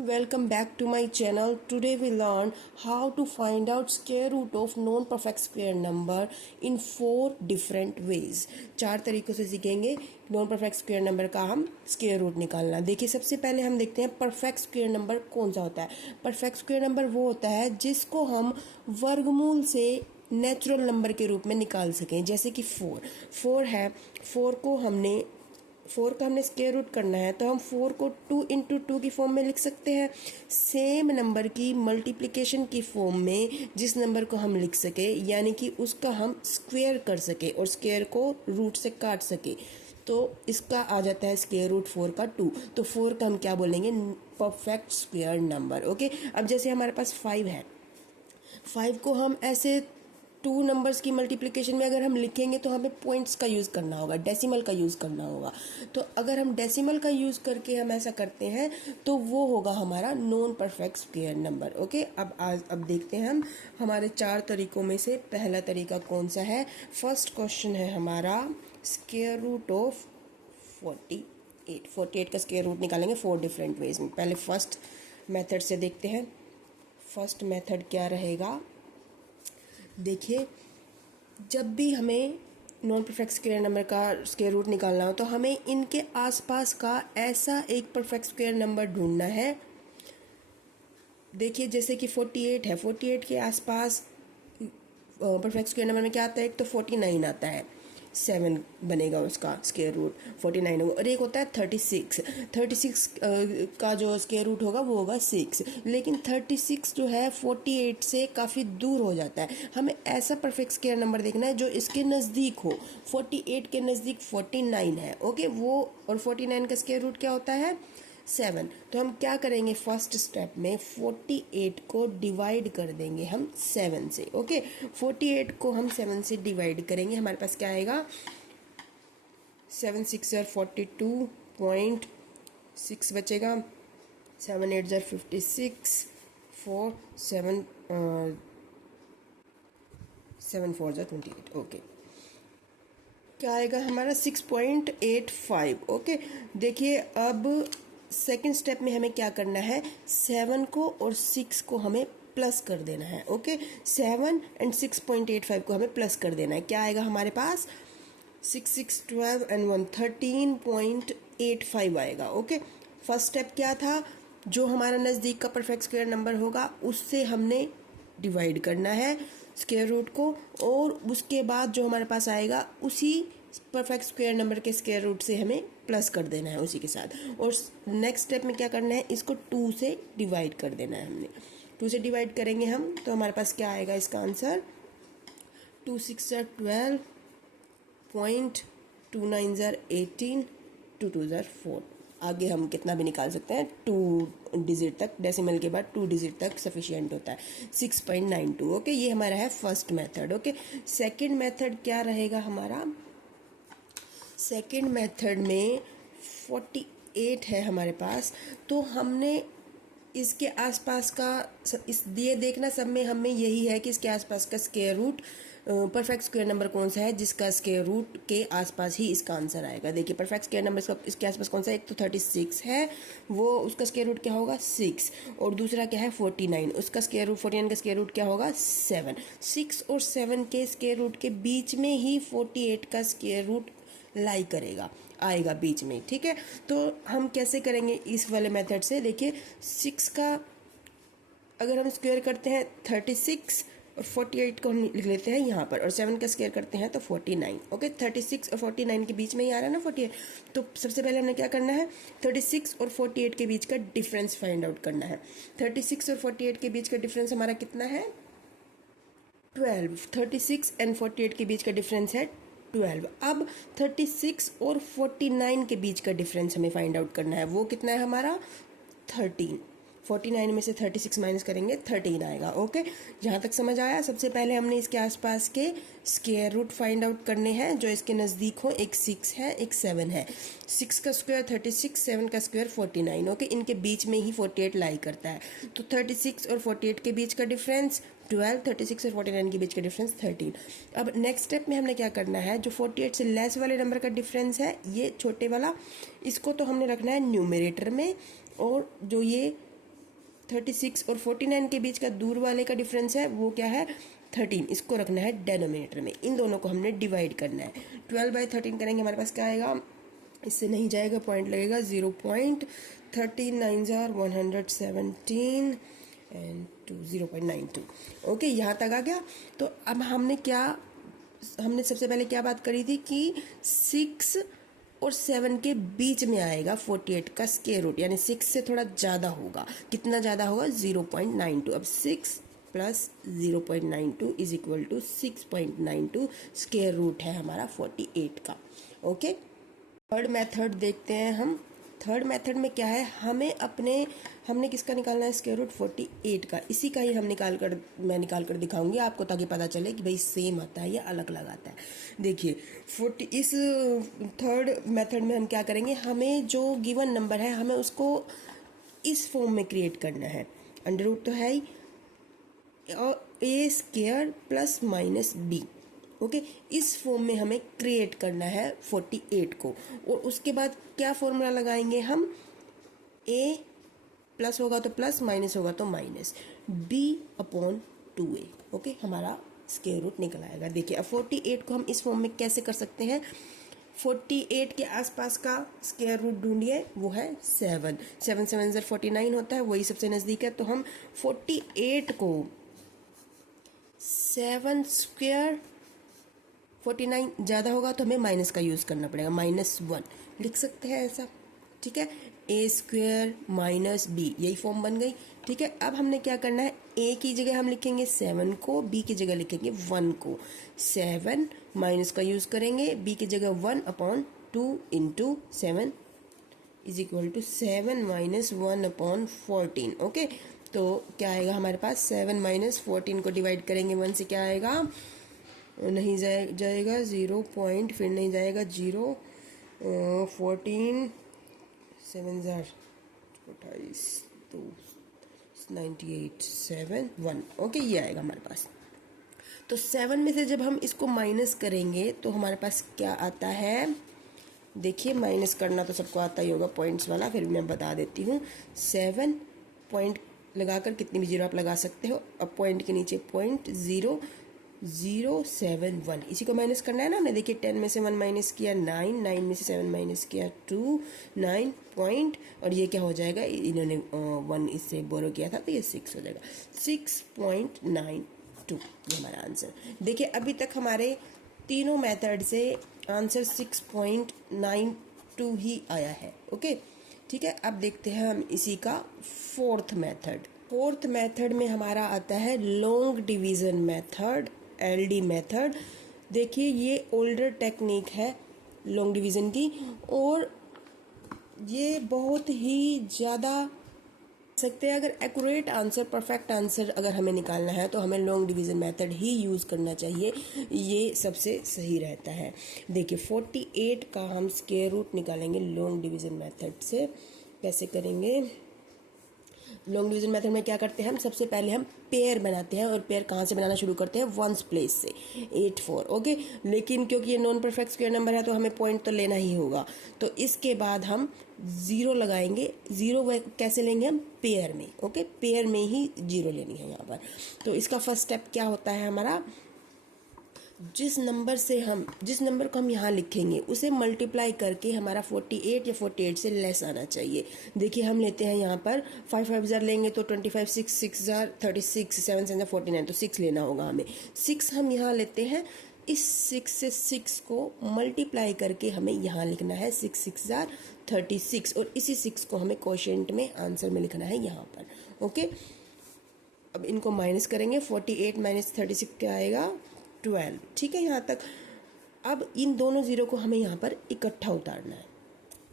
Welcome back to my channel. Today we learn how to find out square root of non-perfect square number in 4 different ways. 4 तरीकों से सीखेंगे non perfect square number का हम square root निकालना। देखिए सबसे पहले हम देखते हैं परफेक्ट स्क्वायर नंबर कौन सा होता है। परफेक्ट स्क्वायर नंबर वो होता है जिसको हम वर्गमूल से नेचुरल नंबर के रूप में निकाल सकें। जैसे कि 4 है, 4 का हमने स्क्वायर रूट करना है तो हम 4 को 2 इंटू 2 की फॉर्म में लिख सकते हैं। सेम नंबर की मल्टीप्लिकेशन की फॉर्म में जिस नंबर को हम लिख सके यानी कि उसका हम स्क्वायर कर सके और स्क्वायर को रूट से काट सके तो इसका आ जाता है स्क्वायर रूट 4 का 2। तो 4 का हम क्या बोलेंगे, परफेक्ट स्क्वायर नंबर। ओके, अब जैसे हमारे पास 5 है, 5 को हम ऐसे 2 नंबर्स की मल्टीप्लिकेशन में अगर हम लिखेंगे तो हमें पॉइंट्स का यूज़ करना होगा, डेसिमल का यूज़ करना होगा। तो अगर हम डेसिमल का यूज़ करके हम ऐसा करते हैं तो वो होगा हमारा non perfect square number. Okay, अब देखते हैं हम हमारे 4 तरीकों में से पहला तरीका कौन सा है। फर्स्ट क्वेश्चन है हमारा स्क्वायर रूट ऑफ 48 का स्क्वायर रूट निकालेंगे 4 डिफरेंट वेज में। पहले फर्स्ट मेथड से देखते हैं। फर्स्ट मेथड क्या रहेगा, देखिए जब भी हमें नॉन परफेक्ट स्क्वायर नंबर का स्क्वायर रूट निकालना हो तो हमें इनके आसपास का ऐसा एक परफेक्ट स्क्वायर नंबर ढूंढना है। देखिए जैसे कि 48 है, 48 के आसपास परफेक्ट स्क्वायर नंबर में क्या आता है, एक तो 49 आता है, 7 बनेगा उसका स्क्वायर रूट, 49 होगा। और एक होता है 36 का जो स्क्वायर रूट होगा वो होगा 6। लेकिन 36 जो है 48 से काफ़ी दूर हो जाता है। हमें ऐसा परफेक्ट स्क्वायर नंबर देखना है जो इसके नज़दीक हो। 48 के नज़दीक 49 है, ओके, वो और 49 का स्क्वायर रूट क्या होता है 7। तो हम क्या करेंगे, फर्स्ट स्टेप में 48 को डिवाइड कर देंगे हम 7 से। ओके, 48 को हम 7 से डिवाइड करेंगे, हमारे पास क्या आएगा 7 6 42.6 बचेगा, 7 8 56, 4 7 7 4 28। ओके, क्या आएगा हमारा 6.85। ओके, देखिए अब सेकेंड स्टेप में हमें क्या करना है, 7 को और 6 को हमें प्लस कर देना है। ओके, 7 एंड 6.85 को हमें प्लस कर देना है। क्या आएगा हमारे पास 6 6 12 एंड 1 13.85 आएगा। ओके, फर्स्ट स्टेप क्या था, जो हमारा नज़दीक का परफेक्ट स्क्वायर नंबर होगा उससे हमने डिवाइड करना है स्क्वायर रूट को, और उसके बाद जो हमारे पास आएगा उसी परफेक्ट स्क्वायर नंबर के स्क्वायर रूट से हमें प्लस कर देना है उसी के साथ। और नेक्स्ट स्टेप में क्या करना है, इसको 2 से डिवाइड कर देना है। हमने 2 से डिवाइड करेंगे हम तो हमारे पास क्या आएगा इसका आंसर 2 6 12 पॉइंट 2 9 18 2 2 4। आगे हम कितना भी निकाल सकते हैं, 2 डिजिट तक, डेसिमल के बाद 2 डिजिट तक सफिशिएंट होता है, 6.92। ओके, ये हमारा है first method. Okay, second method क्या रहेगा हमारा, सेकंड मेथड में 48 है हमारे पास, तो हमने इसके आसपास का इस दिए देखना सब में हमें यही है कि इसके आसपास का square root perfect square number कौन सा है जिसका स्क्वायर रूट के आसपास ही इसका आंसर आएगा। देखिए परफेक्ट स्क्वायर नंबर इसके आसपास कौन सा है, एक तो 36 है, वो उसका स्क्वायर रूट क्या होगा 6, और दूसरा क्या है 49, उसका स्क्वायर रूट 49 का स्क्वायर रूट क्या होगा 7। 6 और 7 के स्क्वायर रूट के बीच में ही 48 का स्क्वायर रूट लाई करेगा, आएगा बीच में। ठीक है, तो हम कैसे करेंगे इस वाले मेथड से, देखिए 6 का अगर हम स्क्वायर करते हैं 36 और 48 को हम लिख लेते हैं यहाँ पर, और 7 का स्क्वायर करते हैं तो 49। ओके, 36 और 49 के बीच में ही आ रहा है ना 48। तो सबसे पहले हमने क्या करना है, 36 और 48 के बीच का डिफरेंस फाइंड आउट करना है। 36 और 48 के बीच का डिफरेंस हमारा कितना है 12। 36 एंड 48 के बीच का डिफरेंस है 12। अब 36 और 49 के बीच का डिफरेंस हमें फाइंड आउट करना है, वो कितना है हमारा 13। 49 में से 36 माइनस करेंगे 13 आएगा। ओके, यहाँ तक समझ आया। सबसे पहले हमने इसके आसपास के स्क्वायर रूट फाइंड आउट करने हैं जो इसके नज़दीक हो, एक 6 है एक 7 है। 6 का स्क्वायर 36, 7 का स्क्वायर 49। ओके, इनके बीच में ही 48 लाई करता है, तो 36 और 48 के बीच का डिफरेंस 12, 36 और 49 के बीच का डिफरेंस 13। अब नेक्स्ट स्टेप में हमने क्या करना है, जो 48 से लेस वाले नंबर का डिफरेंस है ये छोटे वाला, इसको तो हमने रखना है न्यूमरेटर में, और जो ये 36 और 49 के बीच का दूर वाले का डिफरेंस है वो क्या है 13, इसको रखना है डेनोमिनेटर में, इन दोनों को हमने डिवाइड करना है। 12/13 करेंगे हमारे पास क्या आएगा, इससे नहीं जाएगा, पॉइंट लगेगा 0.13 9 117 एंड 0.92। ओके, यहाँ तक आ गया। तो अब हमने सबसे पहले क्या बात करी थी कि 6 और 7 के बीच में आएगा 48 का स्क्वायर रूट, यानी 6 से थोड़ा ज़्यादा होगा। कितना ज़्यादा होगा 0.92। अब 6 plus 0.92 is equal to 6.92 square root है हमारा 48 का। ओके, थर्ड मेथड देखते हैं हम। थर्ड मेथड में क्या है, हमने किसका निकालना है स्क्वायर रूट 48 का। इसी का ही मैं निकाल कर दिखाऊंगी आपको, ताकि पता चले कि भाई सेम आता है या अलग अलग आता है। देखिए इस थर्ड मेथड में हम क्या करेंगे, हमें जो गिवन नंबर है हमें उसको इस फॉर्म में क्रिएट करना है। अंडर रूट तो है ही, और A square plus minus B. Okay, इस फॉर्म में हमें क्रिएट करना है 48 को। और उसके बाद क्या फॉर्मूला लगाएंगे हम, a प्लस होगा तो प्लस, माइनस होगा तो माइनस, b/2a। ओके, हमारा स्क्वायर रूट निकल आएगा। देखिए अब 48 को हम इस फॉर्म में कैसे कर सकते हैं, 48 के आसपास का स्क्वायर रूट ढूंढिए, वो है 7 7 7 49 होता है, वही सबसे नज़दीक है। तो हम 48 को 7 स्क्वायर, 49 ज़्यादा होगा तो हमें माइनस का यूज़ करना पड़ेगा, -1 लिख सकते हैं ऐसा। ठीक है, ए स्क्वायर माइनस बी, यही फॉर्म बन गई। ठीक है, अब हमने क्या करना है, ए की जगह हम लिखेंगे 7 को, बी की जगह लिखेंगे 1 को। 7 माइनस का यूज़ करेंगे, बी की जगह 1/2 into 7 is equal to 7 minus 1/14। Okay, तो क्या आएगा हमारे पास, 7 माइनस 14 को डिवाइड करेंगे 1 से, क्या आएगा, नहीं जाएगा 0 पॉइंट, फिर नहीं जाएगा 0, 14 7 28 2 98 7 1। ओके, ये आएगा हमारे पास। तो 7 में से जब हम इसको माइनस करेंगे तो हमारे पास क्या आता है, देखिए माइनस करना तो सबको आता ही होगा पॉइंट्स वाला, फिर मैं बता देती हूँ। 7 पॉइंट लगाकर कितनी भी जीरो आप लगा सकते हो। अब पॉइंट के नीचे पॉइंट 0.071, इसी को माइनस करना है ना हमने। देखिए 10 में से 1 माइनस किया 9, 9 में से 7 माइनस किया 2, 9 पॉइंट, और ये क्या हो जाएगा, इन्होंने 1 इससे बोरो किया था तो ये 6 हो जाएगा, 6.92 ये हमारा आंसर। देखिए अभी तक हमारे तीनों मेथड से आंसर 6.92 ही आया है। ओके, ठीक है, अब देखते हैं हम इसी का फोर्थ मेथड। फोर्थ मेथड में हमारा आता है long division method, LD method. देखिए ये ओल्डर टेक्निक है लॉन्ग डिवीज़न की, और ये बहुत ही ज़्यादा सकते हैं। अगर एक्यूरेट आंसर, परफेक्ट आंसर अगर हमें निकालना है तो हमें लॉन्ग डिवीज़न मेथड ही यूज़ करना चाहिए, ये सबसे सही रहता है। देखिए 48 का हम स्क्वायर रूट निकालेंगे लॉन्ग डिवीज़न मेथड से। कैसे करेंगे, लॉन्ग डिवीज़न मेथड में क्या करते हैं हम, सबसे पहले हम पेयर बनाते हैं, और पेयर कहाँ से बनाना शुरू करते हैं, 1s प्लेस से, 8 4। ओके, लेकिन क्योंकि ये नॉन परफेक्ट स्क्वायर नंबर है तो हमें पॉइंट तो लेना ही होगा, तो इसके बाद हम 0 लगाएंगे। 0 कैसे लेंगे हम, पेयर में। ओके, पेयर में ही 0 लेनी है यहाँ पर। तो इसका फर्स्ट स्टेप क्या होता है हमारा, जिस नंबर को हम यहाँ लिखेंगे उसे मल्टीप्लाई करके हमारा 48 या 48 से लेस आना चाहिए। देखिए हम लेते हैं यहाँ पर 5 5 ज़ार लेंगे तो 25, 6 6 ज़ार 36, 7 7 49, तो 6 लेना होगा हमें। 6 हम यहाँ लेते हैं, इस 6 से 6 को मल्टीप्लाई करके हमें यहाँ लिखना है 6 6 ज़ार 36, और इसी 6 को हमें क्वोशिएंट में आंसर में लिखना है यहाँ पर। ओके, अब इनको माइनस करेंगे, 48 माइनस 36 क्या आएगा, 12। ठीक है यहाँ तक। अब इन दोनों ज़ीरो को हमें यहाँ पर इकट्ठा उतारना है।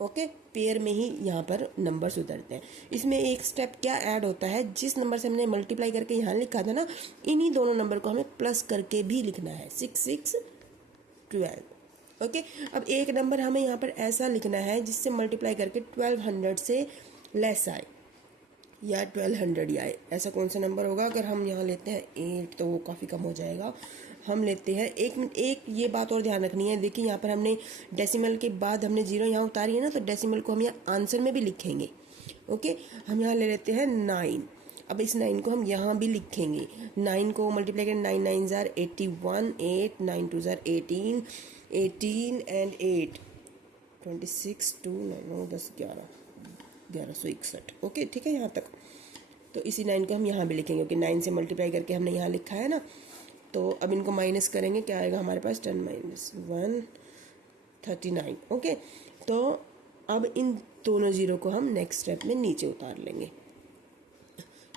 ओके, पेयर में ही यहाँ पर नंबर्स उतरते हैं। इसमें एक स्टेप क्या ऐड होता है, जिस नंबर से हमने मल्टीप्लाई करके यहाँ लिखा था ना, इन्हीं दोनों नंबर को हमें प्लस करके भी लिखना है, 6 6 12। ओके, अब एक नंबर हमें यहाँ पर ऐसा लिखना है जिससे मल्टीप्लाई करके 1200 से लेस आए या 1200 आए। ऐसा कौन सा नंबर होगा, अगर हम यहाँ लेते हैं 8 तो वो काफ़ी कम हो जाएगा। हम लेते हैं एक ये बात और ध्यान रखनी है। देखिए यहाँ पर हमने डेसिमल के बाद हमने 0 यहाँ उतारी है ना, तो डेसिमल को हम यहाँ आंसर में भी लिखेंगे। ओके, हम यहाँ ले लेते हैं 9। अब इस 9 को हम यहाँ भी लिखेंगे। 9 को मल्टीप्लाई करें, 9 9 ज़ार 81, 8 9 2 ज़ार 18, 18 एंड 8 26, 2 9 10 11 1161। ओके ठीक है यहाँ तक। तो इसी 9 को हम यहाँ भी लिखेंगे क्योंकि 9 से मल्टीप्लाई करके हमने यहाँ लिखा है ना। तो अब इनको माइनस करेंगे, क्या आएगा हमारे पास, 10 माइनस 1 39। ओके, तो अब इन दोनों ज़ीरो को हम नेक्स्ट स्टेप में नीचे उतार लेंगे।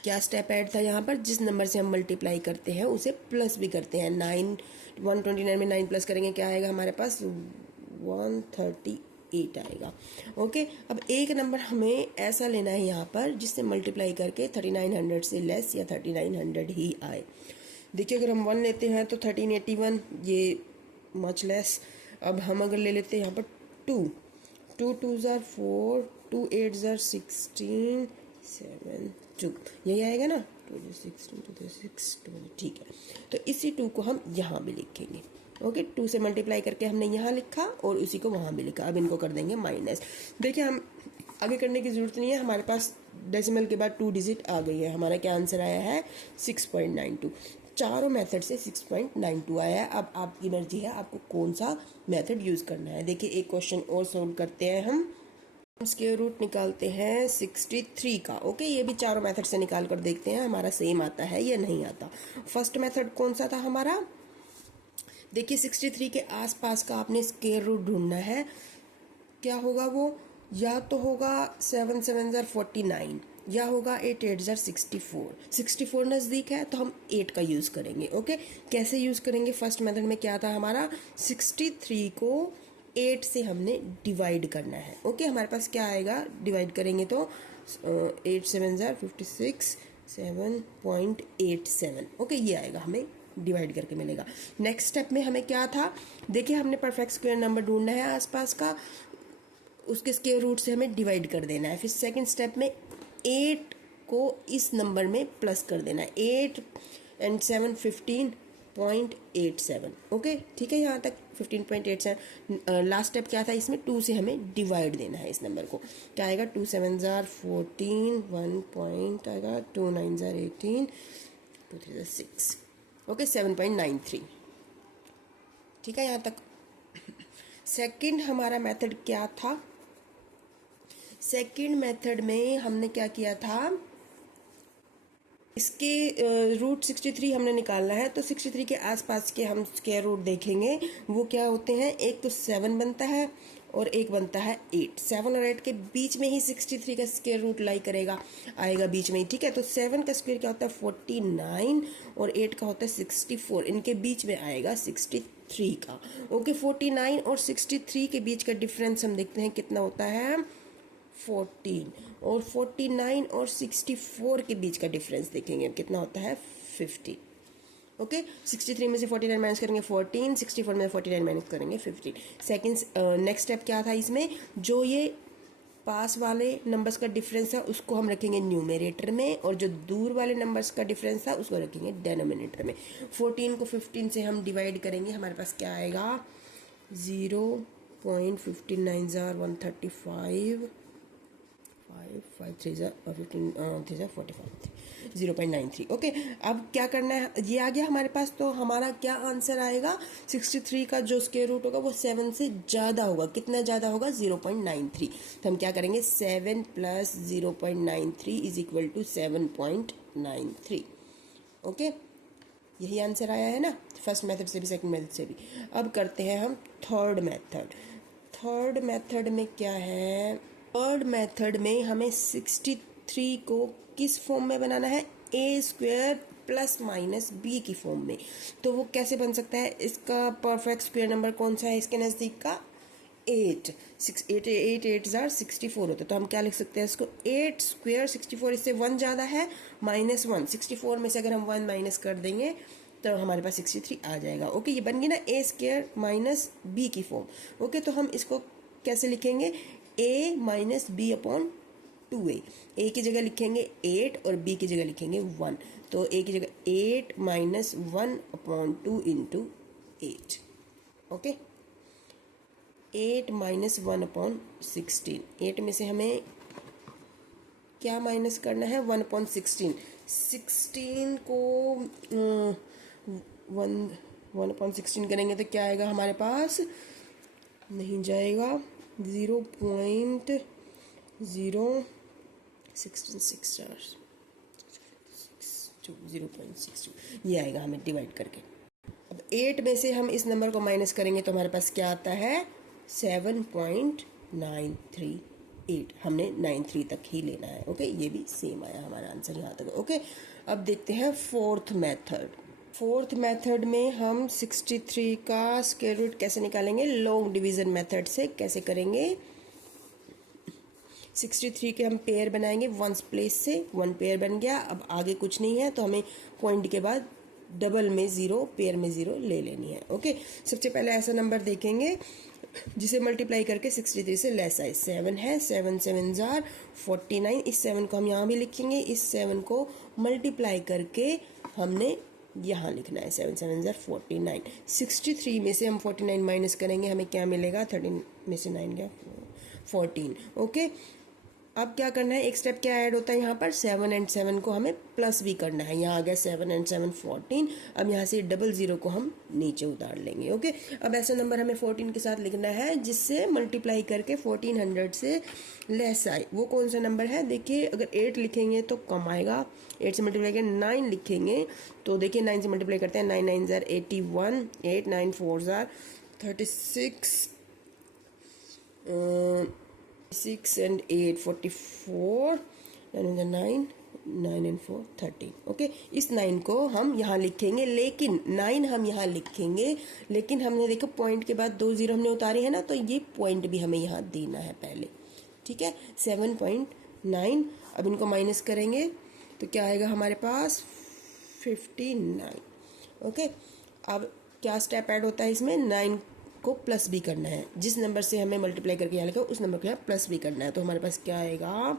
क्या स्टेप ऐड था यहाँ पर, जिस नंबर से हम मल्टीप्लाई करते हैं उसे प्लस भी करते हैं। 129 में 9 प्लस करेंगे, क्या आएगा हमारे पास, 138 आएगा। ओके, अब एक नंबर हमें ऐसा लेना है यहाँ पर जिससे मल्टीप्लाई करके 3900 से लेस या 3900 ही आए। देखिए अगर हम 1 लेते हैं तो 1381, ये मच लेस। अब हम अगर ले लेते हैं यहाँ पर 2 2 ज़ार 4, 2 8 ज़ार 16, 7 2, यही आएगा ना, 2 16 2 6 2, ठीक है। तो इसी 2 को हम यहाँ भी लिखेंगे। ओके, 2 से मल्टीप्लाई करके हमने यहाँ लिखा और उसी को वहाँ भी लिखा। अब इनको कर देंगे माइनस। देखिए हम आगे करने की ज़रूरत नहीं है, हमारे पास डेसिमल के बाद 2 डिजिट आ गई है। हमारा क्या आंसर आया है, 6.92। चारों मेथड से 6.92 आया है। अब आपकी मर्जी है आपको कौन सा मेथड यूज़ करना है। देखिए एक क्वेश्चन और सॉल्व करते हैं हम स्क्वायर रूट निकालते हैं 63 का। ओके, ये भी चारों मेथड से निकाल कर देखते हैं हमारा सेम आता है या नहीं आता। फर्स्ट मेथड कौन सा था हमारा, देखिए 63 के आसपास का आपने स्क्वायर रूट ढूंढना है। क्या होगा वो, या तो होगा 7 7 ज़ार 49 या होगा 8 8 ज़ार 64। 64 नज़दीक है तो हम 8 का यूज़ करेंगे। ओके, कैसे यूज़ करेंगे, फर्स्ट मेथड में क्या था हमारा, 63 को 8 से हमने डिवाइड करना है। ओके, हमारे पास क्या आएगा, डिवाइड करेंगे तो 8 7 ज़ार 56, 7.87। ओके, ये आएगा, हमें डिवाइड करके मिलेगा। नेक्स्ट स्टेप में हमें क्या था, देखिए हमने परफेक्ट स्क्वायर नंबर ढूंढना है आसपास का, उसके स्क्वायर रूट से हमें डिवाइड कर देना है। फिर सेकंड स्टेप में 8 को इस नंबर में प्लस कर देना है, 8 एंड 7 15.87। ओके ठीक है, यहाँ तक 15.87। लास्ट स्टेप क्या था इसमें, 2 से हमें डिवाइड देना है इस नंबर को। क्या आएगा, 2 7 ज़ार 14, 1 पॉइंट आएगा, 2 9 ज़ार 18, 2 3 ज़ार 6। ओके, 7.93। ठीक है यहाँ तक। सेकंड हमारा मेथड क्या था, सेकंड मेथड में हमने क्या किया था, इसके रूट 63 हमने निकालना है। तो 63 के आसपास के हम स्क्वायर रूट देखेंगे, वो क्या होते हैं, एक तो 7 बनता है और एक बनता है 8। 7 और 8 के बीच में ही 63 का स्क्वायर रूट लाई करेगा, आएगा बीच में ही। ठीक है, तो 7 का स्क्वायर क्या होता है 49 और 8 का होता है 64, इनके बीच में आएगा 63 का। ओके, 49 और 63 के बीच का डिफरेंस हम देखते हैं कितना होता है, 14, और 49 और 64 के बीच का डिफरेंस देखेंगे कितना होता है, 50। ओके, 63 में से 49 माइनस करेंगे 14, 64 में से 49 माइनस करेंगे 15। सेकंड नेक्स्ट स्टेप क्या था इसमें, जो ये पास वाले नंबर्स का डिफरेंस है उसको हम रखेंगे न्यूमरेटर में, और जो दूर वाले नंबर्स का डिफरेंस था उसको रखेंगे डिनोमिनेटर में। 14 को 15 से हम डिवाइड करेंगे, हमारे पास क्या आएगा, 0.59 ज़ार 135, 5 3 ज़ार 15 3 ज़ार 45, 0.93। ओके, अब क्या करना है, ये आ गया हमारे पास। तो हमारा क्या आंसर आएगा, 63 का जो स्क्वायर रूट होगा वो 7 से ज़्यादा होगा। कितना ज़्यादा होगा, 0.93। तो हम क्या करेंगे, 7 plus 0.93 is equal to 7.93। Okay, यही आंसर आया है ना, फर्स्ट मेथड से भी सेकंड मेथड से भी। अब करते हैं हम थर्ड मेथड। थर्ड मेथड में क्या है, थर्ड मेथड में हमें 63 को किस फॉर्म में बनाना है, ए स्क्वायर प्लस माइनस बी की फॉर्म में। तो वो कैसे बन सकता है, इसका परफेक्ट स्क्वायर नंबर कौन सा है इसके नज़दीक का, 8 8 ज़ार 64 होता है। तो हम क्या लिख सकते हैं इसको, 8 स्क्वायर 64, इससे 1 ज़्यादा है, -1। 64 में से अगर हम 1 माइनस कर देंगे तो हमारे पास 63 आ जाएगा। ओके, ये बन गई ना ए स्क्वायर माइनस बी की फॉर्म। ओके, तो हम इसको कैसे लिखेंगे, a minus B upon 2a। A की जगह लिखेंगे 8 और b की जगह लिखेंगे 1। तो a की जगह 8 minus 1 upon 2 into 8। Okay, 8 minus 1 upon 16। 8 में से हमें क्या माइनस करना है, 1/16। 16 को 1/16 करेंगे तो क्या आएगा हमारे पास, नहीं जाएगा, 0.016 ये आएगा हमें डिवाइड करके। अब 8 में से हम इस नंबर को माइनस करेंगे तो हमारे पास क्या आता है, 7.938। हमने 93 तक ही लेना है। ओके, ये भी सेम आया हमारा आंसर यहाँ तक। ओके, अब देखते हैं फोर्थ मेथड। फोर्थ मेथड में हम 63 का स्क्वायर रूट कैसे निकालेंगे, लॉन्ग डिवीजन मेथड से। कैसे करेंगे, 63 के हम पेयर बनाएंगे वंस प्लेस से, 1 पेयर बन गया। अब आगे कुछ नहीं है तो हमें पॉइंट के बाद डबल में 0, पेयर में 0 ले लेनी है। ओके, सबसे पहले ऐसा नंबर देखेंगे जिसे मल्टीप्लाई करके 63 से लेस आए। 7 है, 7 7 जार 49। इस 7 को हम यहाँ भी लिखेंगे, इस 7 को मल्टीप्लाई करके हमने यहाँ लिखना है, 7 7 जार 49। 63 में से हम 49 माइनस करेंगे, हमें क्या मिलेगा, 13 में से 9 गया 14। ओके, अब क्या करना है, एक स्टेप क्या ऐड होता है यहाँ पर, 7 और 7 को हमें प्लस भी करना है। यहाँ आ गया 7 और 7 14। अब यहाँ से 00 को हम नीचे उतार लेंगे। ओके, अब ऐसा नंबर हमें 14 के साथ लिखना है जिससे मल्टीप्लाई करके 1400 से लेस आए। वो कौन सा नंबर है, देखिए, अगर 8 लिखेंगे तो कम आएगा, 8 से मल्टीप्लाई करके 9 लिखेंगे तो देखिए 9 से मल्टीप्लाई करते हैं, 9 9 jar 81, 8 9 4 jar 36, 6 and 8 44, 9 and 9, 9 and 4 13। Okay, इस 9 को हम यहाँ लिखेंगे, लेकिन 9 हम यहाँ लिखेंगे, लेकिन हमने देखो पॉइंट के बाद 2 0 हमने उतारे हैं ना, तो ये पॉइंट भी हमें यहाँ देना है पहले। ठीक है, 7.9। अब इनको माइनस करेंगे तो क्या आएगा हमारे पास, 59। ओके, अब क्या स्टेप ऐड होता है इसमें, 9 को प्लस भी करना है। जिस नंबर से हमें मल्टीप्लाई करके यहाँ लिखा उस नंबर को यहाँ प्लस भी करना है। तो हमारे पास क्या आएगा,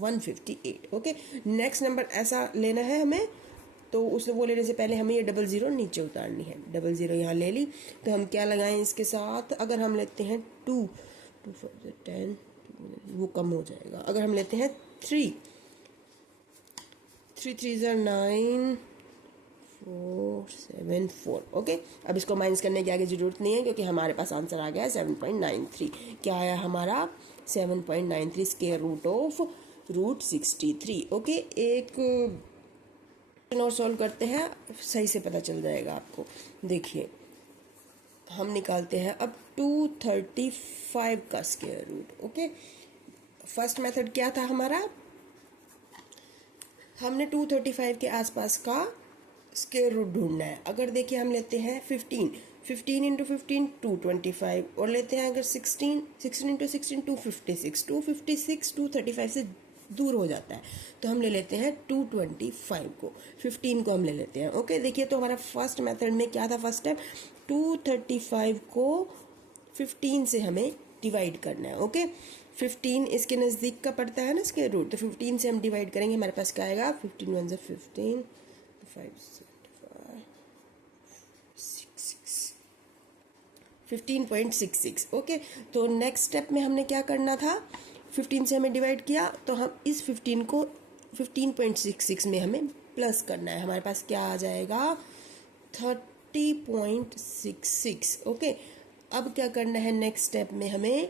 158। ओके, नेक्स्ट नंबर ऐसा लेना है हमें, तो उसे वो लेने से पहले हमें ये 00 नीचे उतारनी है। 00 यहाँ ले ली तो हम क्या लगाएं इसके साथ, अगर हम लेते हैं 2 2 4 10, वो कम हो जाएगा। अगर हम लेते हैं 3 3 3 9 4 7 4। ओके, अब इसको माइनस करने की आगे जरूरत नहीं है क्योंकि हमारे पास आंसर आ गया है 7.93। क्या आया हमारा, 7.93 square root of root 63। Okay, एक और सॉल्व करते हैं, सही से पता चल जाएगा आपको। देखिए, हम निकालते हैं अब 235 का square root. Okay, first method क्या था हमारा, हमने 235 के आसपास का स्क्वायर रूट ढूंढना है। अगर देखिए हम लेते हैं 15 इंटू 15 225, और लेते हैं अगर 16 इंटू 16 256, 235 से दूर हो जाता है तो हम ले लेते हैं 225 को, 15 को हम ले लेते हैं। ओके, देखिए तो हमारा फर्स्ट मेथड में क्या था, फर्स्ट स्टेप 235 को 15 से हमें डिवाइड करना है। ओके, 15 इसके नज़दीक का पड़ता है ना स्क्वायर रूट, तो 15 से हम डिवाइड करेंगे, हमारे पास क्या आएगा, 15 1 से 15 15.66। ओके, तो नेक्स्ट स्टेप में हमने क्या करना था, 15 से हमें डिवाइड किया तो हम इस 15 को 15.66 में हमें प्लस करना है। हमारे पास क्या आ जाएगा, 30.66। ओके, अब क्या करना है, नेक्स्ट स्टेप में हमें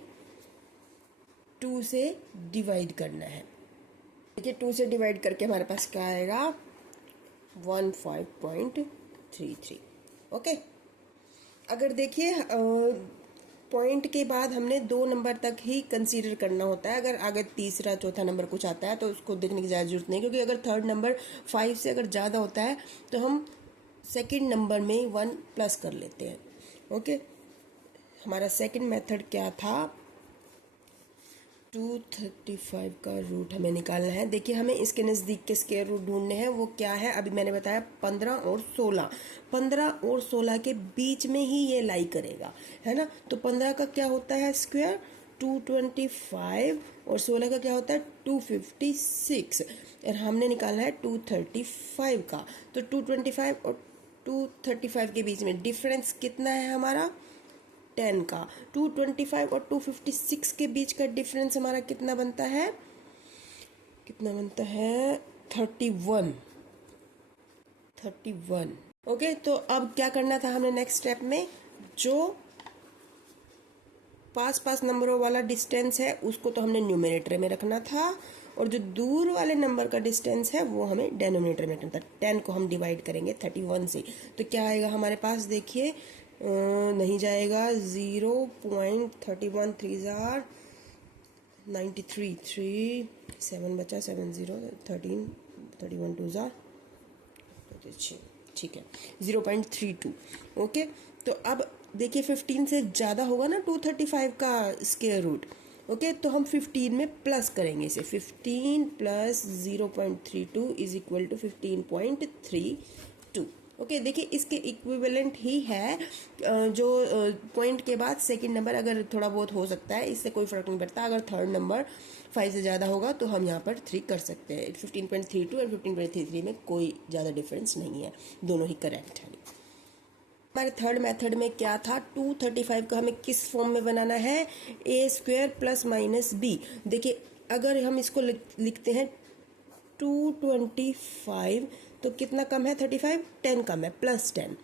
2 से डिवाइड करना है। देखिए 2 से डिवाइड करके हमारे पास क्या आएगा, 15.33। ओके, अगर देखिए पॉइंट के बाद हमने 2 नंबर तक ही कंसीडर करना होता है। अगर आगे तीसरा चौथा नंबर कुछ आता है तो उसको देखने की ज़्यादा जरूरत नहीं, क्योंकि अगर थर्ड नंबर 5 से अगर ज़्यादा होता है तो हम सेकंड नंबर में 1 प्लस कर लेते हैं। ओके, हमारा सेकंड मेथड क्या था, 235 का रूट हमें निकालना है। देखिए हमें इसके नज़दीक के स्क्वायर रूट ढूंढने हैं, वो क्या है, अभी मैंने बताया 15 और 16। 15 और 16 के बीच में ही ये लाई करेगा, है ना। तो 15 का क्या होता है स्क्वायर, 225, और 16 का क्या होता है 256, और हमने निकालना है 235 का। तो 225 और 235 के बीच में डिफरेंस कितना है हमारा, 10 का। 225 और 256 के बीच का डिफरेंस हमारा कितना बनता है, 31। ओके, तो अब क्या करना था हमने नेक्स्ट स्टेप में, जो पास नंबरों वाला डिस्टेंस है उसको तो हमने न्यूमरेटर में रखना था, और जो दूर वाले नंबर का डिस्टेंस है वो हमें डेनोमिनेटर में रखना था। 10 को हम डिवाइड करेंगे 31 से, तो क्या आएगा हमारे पास, देखिए नहीं जाएगा, 0.31 3 जार 93, 3 7 बचा, 7 0 13 31 2 जार, ठीक है 0.32। ओके, तो अब देखिए 15 से ज़्यादा होगा ना 235 का स्क्वायर रूट। ओके, तो हम 15 में प्लस करेंगे इसे, 15 plus 0.32 is equal to 15.32। Okay, देखिए इसके इक्विवेलेंट ही है जो पॉइंट के बाद सेकंड नंबर अगर थोड़ा बहुत हो सकता है, इससे कोई फर्क नहीं पड़ता। अगर थर्ड नंबर 5 से ज़्यादा होगा तो हम यहाँ पर 3 कर सकते हैं। 15.32 और 15.33 में कोई ज़्यादा डिफरेंस नहीं है, दोनों ही करेक्ट है। हमारे थर्ड मेथड में क्या था, 235 को हमें किस फॉर्म में बनाना है, ए स्क्वायर प्लस माइनस बी। देखिए अगर हम इसको लिखते हैं 225, तो कितना कम है 35, 10 कम है, प्लस 10।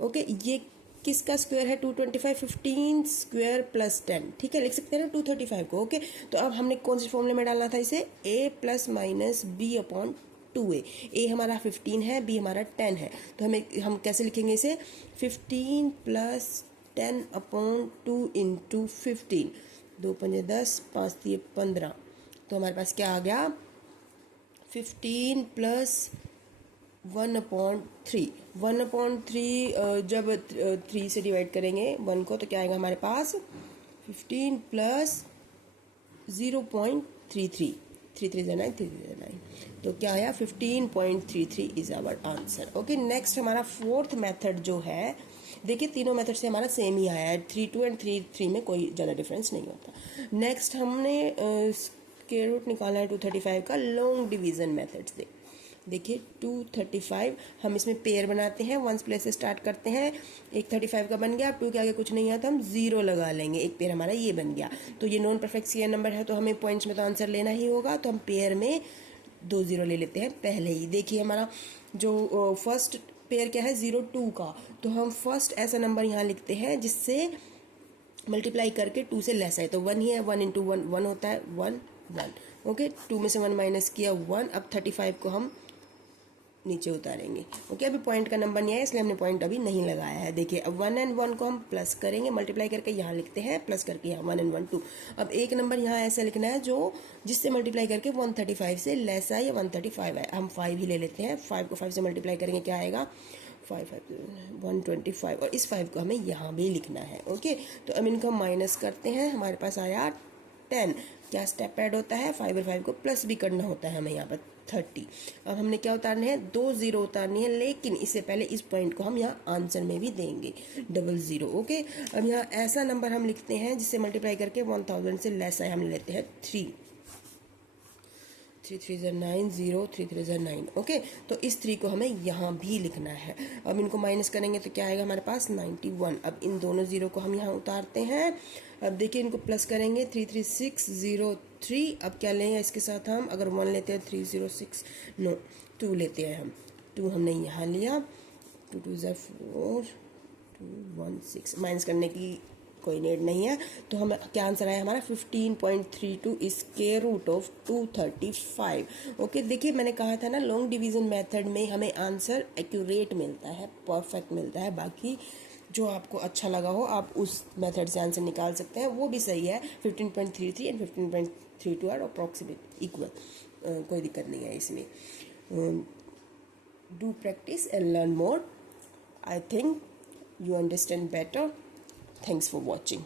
ओके, ये किसका स्क्वायर है 225, 15 स्क्वायर प्लस 10, ठीक है, लिख सकते हैं ना 235 को। ओके, तो अब हमने कौन से फॉर्मूले में डालना था इसे, a plus minus B upon 2a। A हमारा 15 है, बी हमारा 10 है, तो हम कैसे लिखेंगे इसे, 15 प्लस 10 अपॉन 2 इंटू 15, 2 पंजे 10, 5 3 15, तो हमारे पास क्या आ गया, 15 प्लस 1/3। 1/3 जब 3 से डिवाइड करेंगे 1 को, तो क्या आएगा हमारे पास, 15 प्लस 0.33, 3 3 9, 3 3 9, तो क्या आया 15.33 is our answer. Okay, next हमारा फोर्थ मेथड जो है, देखिए तीनों मेथड से हमारा सेम ही आया है, 3 2 एंड 3 3 में कोई ज़्यादा डिफरेंस नहीं होता। नेक्स्ट हमने स्क्वायर रूट निकाला है 235 का लॉन्ग डिवीजन मेथड से। देखिए 235 हम इसमें पेयर बनाते हैं, 1s प्लेस से स्टार्ट करते हैं, एक 35 का बन गया, अब 2 के आगे कुछ नहीं है तो हम 0 लगा लेंगे, एक पेयर हमारा ये बन गया। तो ये नॉन परफेक्ट स्क्वायर नंबर है तो हमें पॉइंट्स में तो आंसर लेना ही होगा, तो हम पेयर में 2 0 ले लेते हैं पहले ही। देखिए हमारा जो फर्स्ट पेयर क्या है 0 2 का, तो हम फर्स्ट ऐसा नंबर यहाँ लिखते हैं जिससे मल्टीप्लाई करके 2 से लेस है, तो 1 ही है, 1 इंटू 1 1 होता है, 1 1। ओके, 2 में से 1 माइनस किया 1, अब 35 को हम नीचे उतारेंगे। ओके, अभी पॉइंट का नंबर नहीं आया इसलिए हमने पॉइंट अभी नहीं लगाया है। देखिए अब 1 एंड 1 को हम प्लस करेंगे, मल्टीप्लाई करके यहाँ लिखते हैं, प्लस करके यहाँ 1 एंड 1 2। अब एक नंबर यहाँ ऐसा लिखना है जो जिससे मल्टीप्लाई करके 135 से लेस आए या 135 आए, हम 5 ही ले लेते हैं। 5 को 5 से मल्टीप्लाई करेंगे क्या आएगा, 5 125, और इस 5 को हमें यहाँ भी लिखना है। ओके, तो अब इनको हम माइनस करते हैं, हमारे पास आया 10। क्या स्टेप ऐड होता है, 5 और 5 को प्लस भी करना होता है हमें यहाँ पर 30। अब हमने क्या उतारना है, 2 0 उतारनी है, लेकिन इससे पहले इस पॉइंट को हम यहाँ आंसर में भी देंगे 00। ओके, अब यहाँ ऐसा नंबर हम लिखते हैं जिससे मल्टीप्लाई करके 1000 से लेस है, हम लेते हैं 3 3 3 9 0 3 3 9। ओके, तो इस 3 को हमें यहाँ भी लिखना है। अब इनको माइनस करेंगे तो क्या आएगा हमारे पास 91। अब इन दोनों 0 को हम यहाँ उतारते हैं। अब देखिए इनको प्लस करेंगे 33603। अब क्या लेंगे इसके साथ हम, अगर 1 लेते हैं 306, नो 2 लेते हैं हम, 2 हमने यहाँ लिया, 2 2 4 2 1 6, माइनस करने की कोई नीड नहीं है। तो हमें क्या आंसर आया हमारा 15.32 स्क्वायर रूट ऑफ 235। ओके, देखिए मैंने कहा था ना लॉन्ग डिवीजन मेथड में हमें आंसर एक्यूरेट मिलता है, परफेक्ट मिलता है। बाकी जो आपको अच्छा लगा हो आप उस मेथड से आंसर निकाल सकते हैं, वो भी सही है। 15.33 एंड 15.32 आर अप्रॉक्सीमेट इक्वल, कोई दिक्कत नहीं है इसमें। Do practice and learn more, I think you understand better. Thanks for watching.